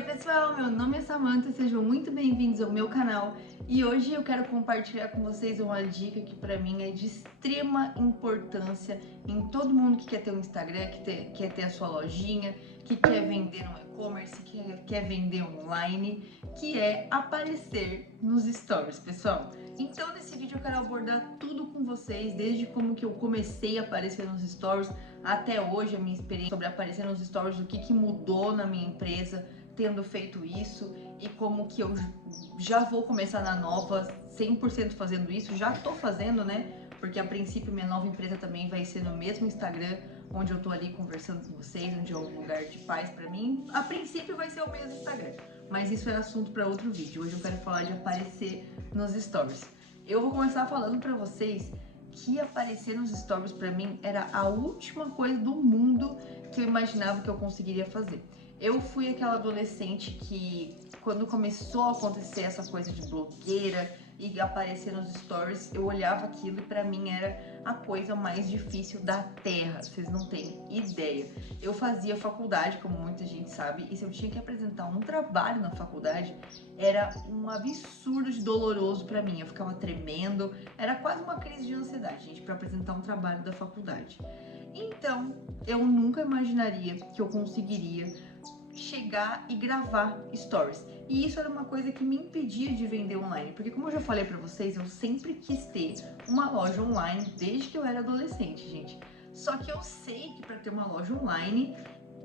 Oi pessoal, meu nome é Samantha, sejam muito bem-vindos ao meu canal e hoje eu quero compartilhar com vocês uma dica que pra mim é de extrema importância em todo mundo que quer ter um Instagram, que quer ter a sua lojinha, que quer vender no e-commerce, que quer vender online, que é aparecer nos stories, pessoal. Então nesse vídeo eu quero abordar tudo com vocês, desde como que eu comecei a aparecer nos stories até hoje, a minha experiência sobre aparecer nos stories, o que mudou na minha empresa tendo feito isso e como que eu já vou começar na nova 100% fazendo isso, já tô fazendo, né? Porque a princípio minha nova empresa também vai ser no mesmo Instagram, onde eu tô ali conversando com vocês, onde é um lugar de paz pra mim. A princípio vai ser o mesmo Instagram, mas isso é assunto para outro vídeo. Hoje eu quero falar de aparecer nos stories. Eu vou começar falando pra vocês que aparecer nos stories pra mim era a última coisa do mundo que eu imaginava que eu conseguiria fazer. Eu fui aquela adolescente que, quando começou a acontecer essa coisa de blogueira e aparecer nos stories, eu olhava aquilo e pra mim era a coisa mais difícil da terra, vocês não têm ideia. Eu fazia faculdade, como muita gente sabe, e se eu tinha que apresentar um trabalho na faculdade, era um absurdo de doloroso pra mim. Eu ficava tremendo, era quase uma crise de ansiedade, gente, pra apresentar um trabalho da faculdade. Então, eu nunca imaginaria que eu conseguiria chegar e gravar stories. E isso era uma coisa que me impedia de vender online, porque como eu já falei pra vocês, eu sempre quis ter uma loja online desde que eu era adolescente, gente. Só que eu sei que para ter uma loja online,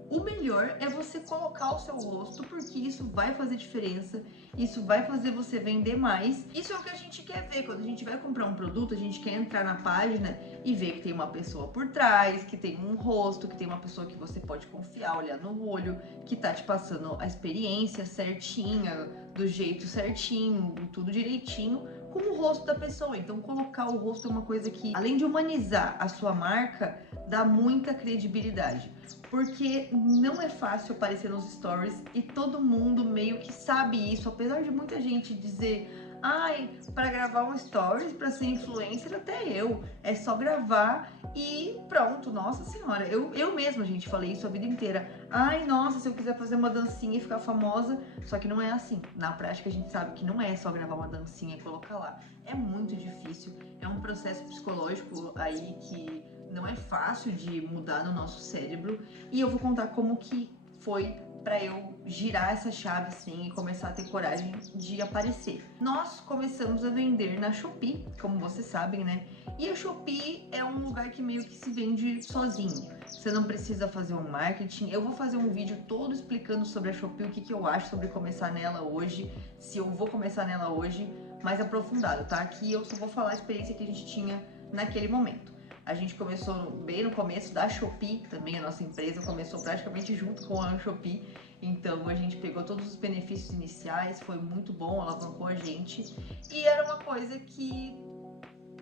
o melhor é você colocar o seu rosto, porque isso vai fazer diferença, isso vai fazer você vender mais. Isso é o que a gente quer ver. Quando a gente vai comprar um produto, a gente quer entrar na página e ver que tem uma pessoa por trás, que tem um rosto, que tem uma pessoa que você pode confiar, olhar no olho, que tá te passando a experiência certinha, do jeito certinho, tudo direitinho, com o rosto da pessoa. Então colocar o rosto é uma coisa que, além de humanizar a sua marca, dá muita credibilidade, porque não é fácil aparecer nos stories e todo mundo meio que sabe isso, apesar de muita gente dizer: ai, para gravar um stories, para ser influencer, até eu, é só gravar e pronto. Nossa senhora, eu mesma, gente, falei isso a vida inteira. Ai, nossa, se eu quiser fazer uma dancinha e ficar famosa, só que não é assim. Na prática a gente sabe que não é só gravar uma dancinha e colocar lá. É muito difícil, é um processo psicológico aí que não é fácil de mudar no nosso cérebro, e eu vou contar como que foi para eu girar essa chave assim e começar a ter coragem de aparecer. Nós começamos a vender na Shopee, como vocês sabem, né? E a Shopee é um lugar que meio que se vende sozinho. Você não precisa fazer um marketing. Eu vou fazer um vídeo todo explicando sobre a Shopee, o que eu acho sobre começar nela hoje, se eu vou começar nela hoje, mais aprofundado, tá? Aqui eu só vou falar a experiência que a gente tinha naquele momento. A gente começou bem no começo da Shopee, também a nossa empresa começou praticamente junto com a Shopee, então a gente pegou todos os benefícios iniciais, foi muito bom, alavancou a gente, e era uma coisa que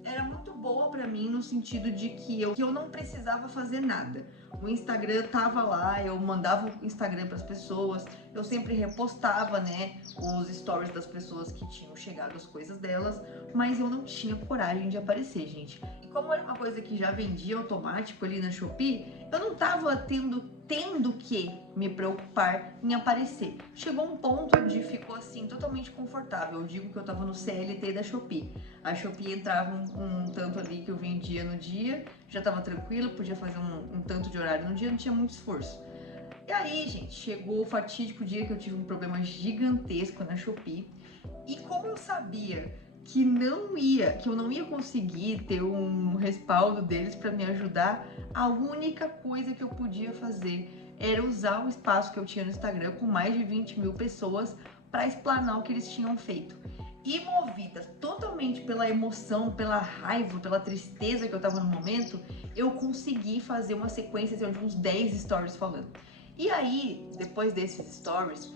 era muito boa pra mim no sentido de que eu não precisava fazer nada. O Instagram tava lá, eu mandava o Instagram pras pessoas, eu sempre repostava, né, os stories das pessoas que tinham chegado as coisas delas, mas eu não tinha coragem de aparecer, gente. E como era uma coisa que já vendia automático ali na Shopee, eu não tava tendo que me preocupar em aparecer. Chegou um ponto onde ficou assim totalmente confortável. Eu digo que eu tava no CLT da Shopee. A Shopee entrava um tanto ali que eu vendia no dia, já tava tranquilo, podia fazer um tanto de horário no dia, não tinha muito esforço. E aí, gente, chegou o fatídico dia que eu tive um problema gigantesco na Shopee. E como eu sabia que eu não ia conseguir ter um respaldo deles para me ajudar, a única coisa que eu podia fazer era usar o espaço que eu tinha no Instagram com mais de 20 mil pessoas para explanar o que eles tinham feito. E movida totalmente pela emoção, pela raiva, pela tristeza que eu tava no momento, eu consegui fazer uma sequência de uns 10 stories falando. E aí, depois desses stories,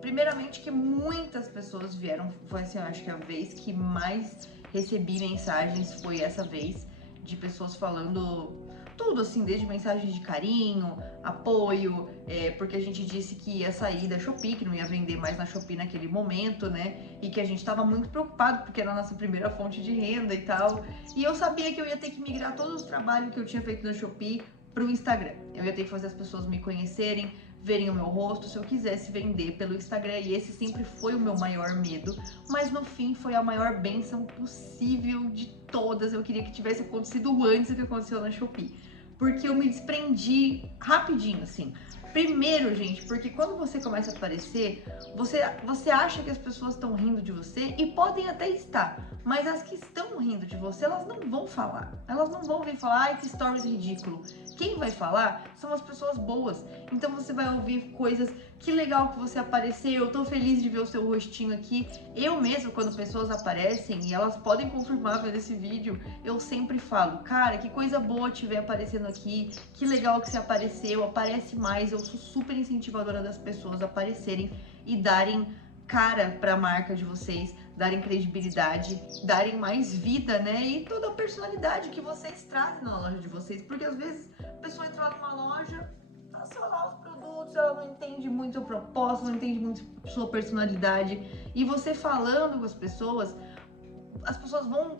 primeiramente que muitas pessoas vieram, foi assim, eu acho que a vez que mais recebi mensagens foi essa vez, de pessoas falando tudo assim, desde mensagens de carinho, apoio, porque a gente disse que ia sair da Shopee, que não ia vender mais na Shopee naquele momento, né? E que a gente tava muito preocupado, porque era a nossa primeira fonte de renda e tal. E eu sabia que eu ia ter que migrar todos os trabalhos que eu tinha feito na Shopee pro Instagram. Eu ia ter que fazer as pessoas me conhecerem, verem o meu rosto, se eu quisesse vender pelo Instagram, e esse sempre foi o meu maior medo, mas no fim foi a maior bênção possível de todas. Eu queria que tivesse acontecido antes do que aconteceu na Shopee, porque eu me desprendi rapidinho, assim. Primeiro, gente, porque quando você começa a aparecer, você acha que as pessoas estão rindo de você, e podem até estar, mas as que estão rindo de você, elas não vão falar. Elas não vão vir falar, ai, que stories ridículo. Quem vai falar são as pessoas boas. Então você vai ouvir coisas, que legal que você apareceu, eu tô feliz de ver o seu rostinho aqui. Eu mesmo, quando pessoas aparecem, e elas podem confirmar vendo esse vídeo, eu sempre falo, cara, que coisa boa te ver aparecendo aqui, que legal que você apareceu, aparece mais. Eu sou super incentivadora das pessoas aparecerem e darem cara para a marca de vocês, darem credibilidade, darem mais vida, né? E toda a personalidade que vocês trazem na loja de vocês, porque às vezes a pessoa entra numa loja, tá só lá os produtos, ela não entende muito a proposta, não entende muito a sua personalidade, e você falando com as pessoas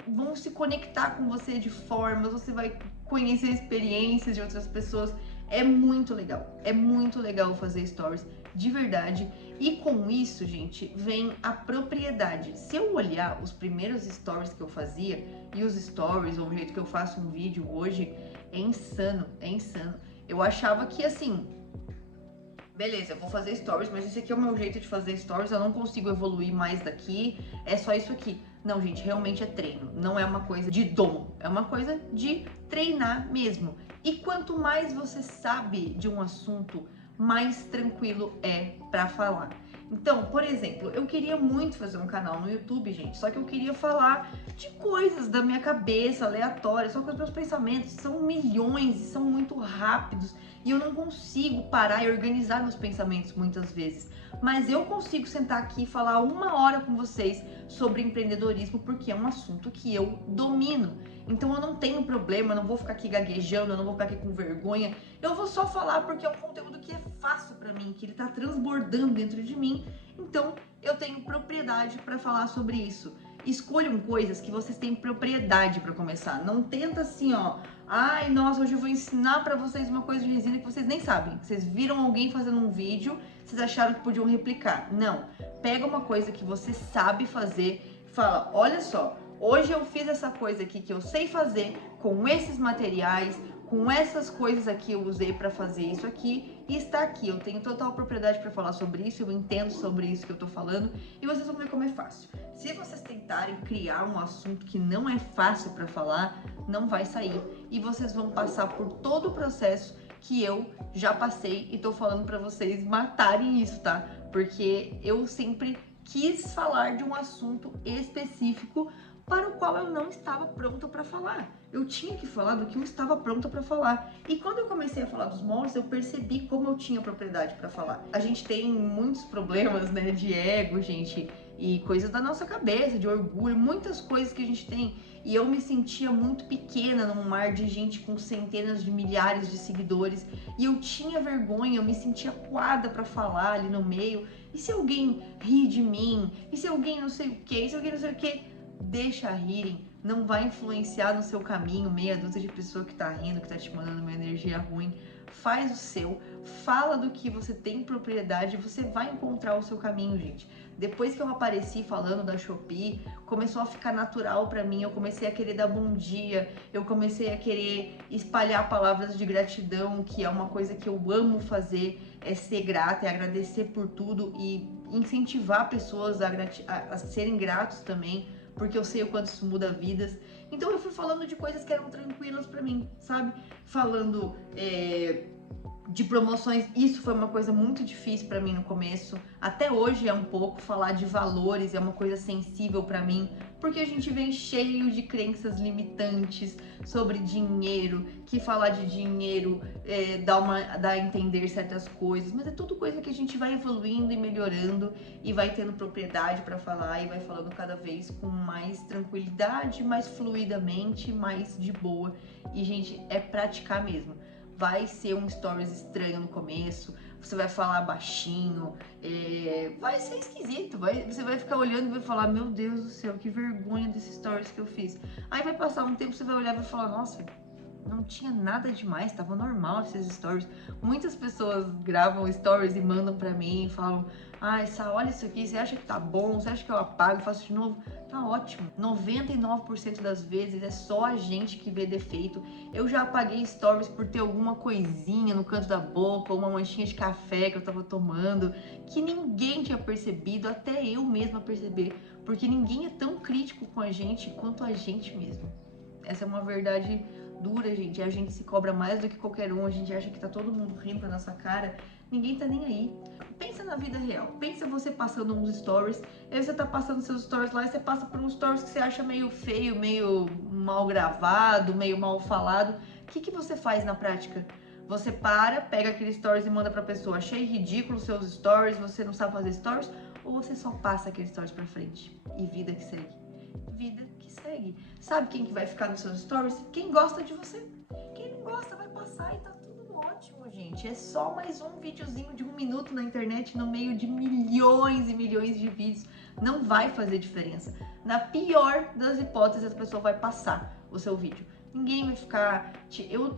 vão se conectar com você de formas, você vai conhecer experiências de outras pessoas. É muito legal fazer stories, de verdade. E com isso, gente, vem a propriedade. Se eu olhar os primeiros stories que eu fazia e os stories, ou o jeito que eu faço um vídeo hoje, é insano, é insano. Eu achava que assim, beleza, eu vou fazer stories, mas esse aqui é o meu jeito de fazer stories, eu não consigo evoluir mais daqui, é só isso aqui. Não, gente, realmente é treino, não é uma coisa de dom, é uma coisa de treinar mesmo. E quanto mais você sabe de um assunto, mais tranquilo é pra falar. Então, por exemplo, eu queria muito fazer um canal no YouTube, gente, só que eu queria falar de coisas da minha cabeça, aleatórias, só que os meus pensamentos são milhões e são muito rápidos, e eu não consigo parar e organizar meus pensamentos muitas vezes. Mas eu consigo sentar aqui e falar 1 hora com vocês sobre empreendedorismo, porque é um assunto que eu domino. Então eu não tenho problema, eu não vou ficar aqui gaguejando, eu não vou ficar aqui com vergonha. Eu vou só falar porque é um conteúdo que é fácil pra mim, que ele tá transbordando dentro de mim. Então eu tenho propriedade pra falar sobre isso. Escolham coisas que vocês têm propriedade pra começar. Não tenta assim, ó. Ai, nossa, hoje eu vou ensinar pra vocês uma coisa de resina que vocês nem sabem. Vocês viram alguém fazendo um vídeo, vocês acharam que podiam replicar. Não. Pega uma coisa que você sabe fazer, fala, olha só, hoje eu fiz essa coisa aqui que eu sei fazer, com esses materiais, com essas coisas aqui eu usei para fazer isso aqui, e está aqui. Eu tenho total propriedade para falar sobre isso, eu entendo sobre isso que eu tô falando, e vocês vão ver como é fácil. Se vocês tentarem criar um assunto que não é fácil para falar, não vai sair, e vocês vão passar por todo o processo que eu já passei e tô falando para vocês matarem isso, tá? Porque eu sempre quis falar de um assunto específico para o qual eu não estava pronta para falar. Eu tinha que falar do que eu estava pronta para falar. E quando eu comecei a falar dos moldes, eu percebi como eu tinha propriedade para falar. A gente tem muitos problemas, né, de ego, gente, e coisas da nossa cabeça, de orgulho, muitas coisas que a gente tem. E eu me sentia muito pequena num mar de gente com centenas de milhares de seguidores. E eu tinha vergonha, eu me sentia acuada para falar ali no meio. E se alguém ri de mim? E se alguém não sei o que? E se alguém não sei o que? Deixa rirem, não vai influenciar no seu caminho meia dúzia de pessoa que tá rindo, que tá te mandando uma energia ruim. Faz o seu, fala do que você tem propriedade, você vai encontrar o seu caminho, gente. Depois que eu apareci falando da Shopee, começou a ficar natural pra mim, eu comecei a querer dar bom dia, eu comecei a querer espalhar palavras de gratidão, que é uma coisa que eu amo fazer, é ser grata, é agradecer por tudo e incentivar pessoas a serem gratos também, porque eu sei o quanto isso muda vidas. Então eu fui falando de coisas que eram tranquilas pra mim, sabe? Falando de promoções, isso foi uma coisa muito difícil pra mim no começo. Até hoje é um pouco, falar de valores é uma coisa sensível pra mim, porque a gente vem cheio de crenças limitantes sobre dinheiro, que falar de dinheiro dá a entender certas coisas, mas é tudo coisa que a gente vai evoluindo e melhorando e vai tendo propriedade pra falar e vai falando cada vez com mais tranquilidade, mais fluidamente, mais de boa. E, gente, é praticar mesmo. Vai ser um stories estranho no começo, você vai falar baixinho, vai ser esquisito, você vai ficar olhando e vai falar, meu Deus do céu, que vergonha desses stories que eu fiz. Aí vai passar um tempo, você vai olhar e vai falar, nossa, não tinha nada demais, tava normal esses stories. Muitas pessoas gravam stories e mandam pra mim e falam: ai, Sá, olha isso aqui, você acha que tá bom? Você acha que eu apago, faço de novo? Tá ótimo. 99% das vezes é só a gente que vê defeito. Eu já apaguei stories por ter alguma coisinha no canto da boca, ou uma manchinha de café que eu tava tomando, que ninguém tinha percebido, até eu mesma perceber, porque ninguém é tão crítico com a gente quanto a gente mesmo. Essa é uma verdade dura, gente. A gente se cobra mais do que qualquer um, a gente acha que tá todo mundo rindo na nossa cara. Ninguém tá nem aí. Pensa na vida real. Pensa você passando uns stories, e aí você tá passando seus stories lá e você passa por uns stories que você acha meio feio, meio mal gravado, meio mal falado. O que você faz na prática? Você pega aqueles stories e manda pra pessoa: achei ridículo seus stories, você não sabe fazer stories? Ou você só passa aqueles stories pra frente? E vida que segue. Vida que segue. Sabe quem que vai ficar nos seus stories? Quem gosta de você. Quem não gosta vai passar e tá tudo ótimo, gente. É só mais um videozinho de 1 minuto na internet no meio de milhões e milhões de vídeos. Não vai fazer diferença. Na pior das hipóteses, a pessoa vai passar o seu vídeo. Ninguém vai ficar... Eu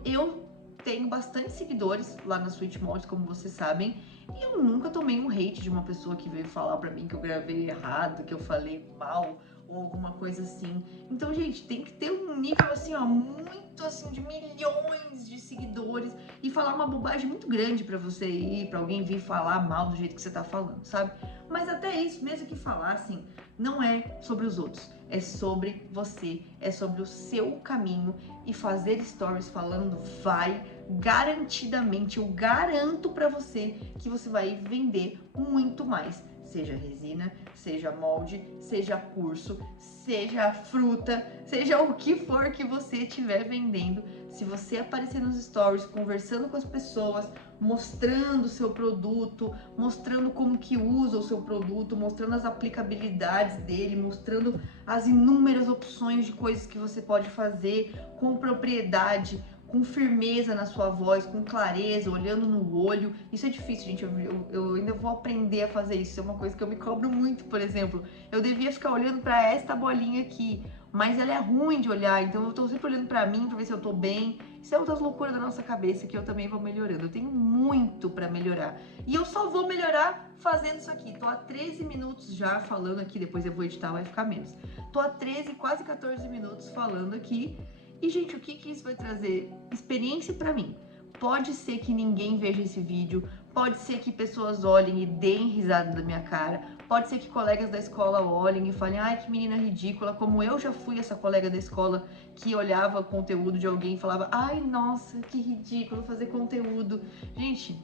tenho bastante seguidores lá na Sweet Malls, como vocês sabem, e eu nunca tomei um hate de uma pessoa que veio falar pra mim que eu gravei errado, que eu falei mal, ou alguma coisa assim. Então, gente, tem que ter um nível assim, ó, muito assim, de milhões de seguidores e falar uma bobagem muito grande pra você ir, pra alguém vir falar mal do jeito que você tá falando, sabe? Mas até isso, mesmo que falassem, não é sobre os outros, é sobre você, é sobre o seu caminho, e fazer stories falando vai garantidamente, eu garanto pra você que você vai vender muito mais. Seja resina, seja molde, seja curso, seja fruta, seja o que for que você estiver vendendo. Se você aparecer nos stories, conversando com as pessoas, mostrando o seu produto, mostrando como que usa o seu produto, mostrando as aplicabilidades dele, mostrando as inúmeras opções de coisas que você pode fazer com propriedade, com firmeza na sua voz, com clareza, olhando no olho. Isso é difícil, gente. Eu ainda vou aprender a fazer isso. Isso é uma coisa que eu me cobro muito, por exemplo. Eu devia ficar olhando para esta bolinha aqui, mas ela é ruim de olhar, então eu tô sempre olhando para mim para ver se eu tô bem. Isso é outras loucuras da nossa cabeça que eu também vou melhorando. Eu tenho muito para melhorar. E eu só vou melhorar fazendo isso aqui. Tô há 13 minutos já falando aqui, depois eu vou editar, vai ficar menos. Tô há 13, quase 14 minutos falando aqui. E, gente, o que isso vai trazer? Experiência pra mim. Pode ser que ninguém veja esse vídeo, pode ser que pessoas olhem e deem risada da minha cara, pode ser que colegas da escola olhem e falem: ai, que menina ridícula, como eu já fui essa colega da escola que olhava conteúdo de alguém e falava: ai, nossa, que ridículo fazer conteúdo. Gente,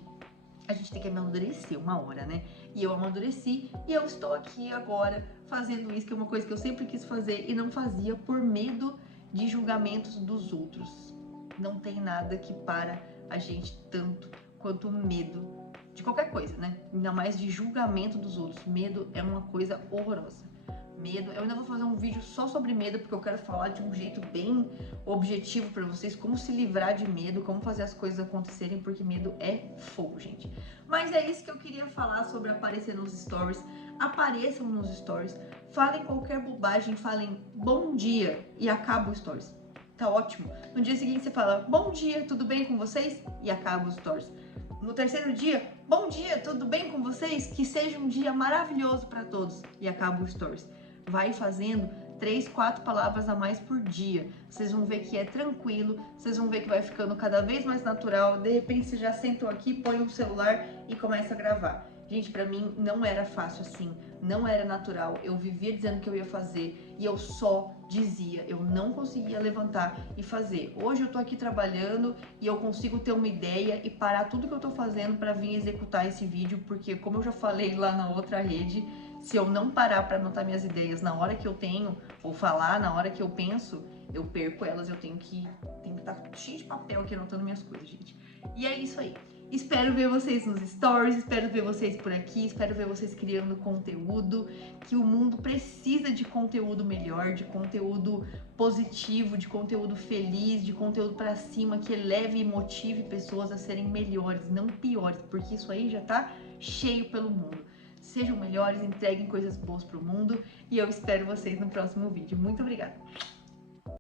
a gente tem que amadurecer uma hora, né? E eu amadureci e eu estou aqui agora fazendo isso, que é uma coisa que eu sempre quis fazer e não fazia por medo de julgamentos dos outros. Não tem nada que para a gente tanto quanto o medo de qualquer coisa, né? Ainda mais de julgamento dos outros. Medo é uma coisa horrorosa. Medo, eu ainda vou fazer um vídeo só sobre medo, porque eu quero falar de um jeito bem objetivo pra vocês, como se livrar de medo, como fazer as coisas acontecerem, porque medo é fogo, gente. Mas é isso que eu queria falar sobre aparecer nos stories. Apareçam nos stories, falem qualquer bobagem, falem bom dia e acaba o stories. Tá ótimo. No dia seguinte você fala bom dia, tudo bem com vocês? E acaba os stories. No terceiro dia, bom dia, tudo bem com vocês? Que seja um dia maravilhoso para todos. E acaba o stories. Vai fazendo 3, 4 palavras a mais por dia. Vocês vão ver que é tranquilo, vocês vão ver que vai ficando cada vez mais natural. De repente vocês já sentam aqui, põem o celular e começam a gravar. Gente, pra mim não era fácil assim, não era natural. Eu vivia dizendo que eu ia fazer e eu só dizia, eu não conseguia levantar e fazer. Hoje eu tô aqui trabalhando e eu consigo ter uma ideia e parar tudo que eu tô fazendo pra vir executar esse vídeo, porque como eu já falei lá na outra rede, se eu não parar pra anotar minhas ideias na hora que eu tenho, ou falar na hora que eu penso, eu perco elas, eu tenho que estar cheio de papel aqui anotando minhas coisas, gente. E é isso aí. Espero ver vocês nos stories, espero ver vocês por aqui, espero ver vocês criando conteúdo, que o mundo precisa de conteúdo melhor, de conteúdo positivo, de conteúdo feliz, de conteúdo pra cima, que eleve e motive pessoas a serem melhores, não piores, porque isso aí já tá cheio pelo mundo. Sejam melhores, entreguem coisas boas pro mundo e eu espero vocês no próximo vídeo. Muito obrigada!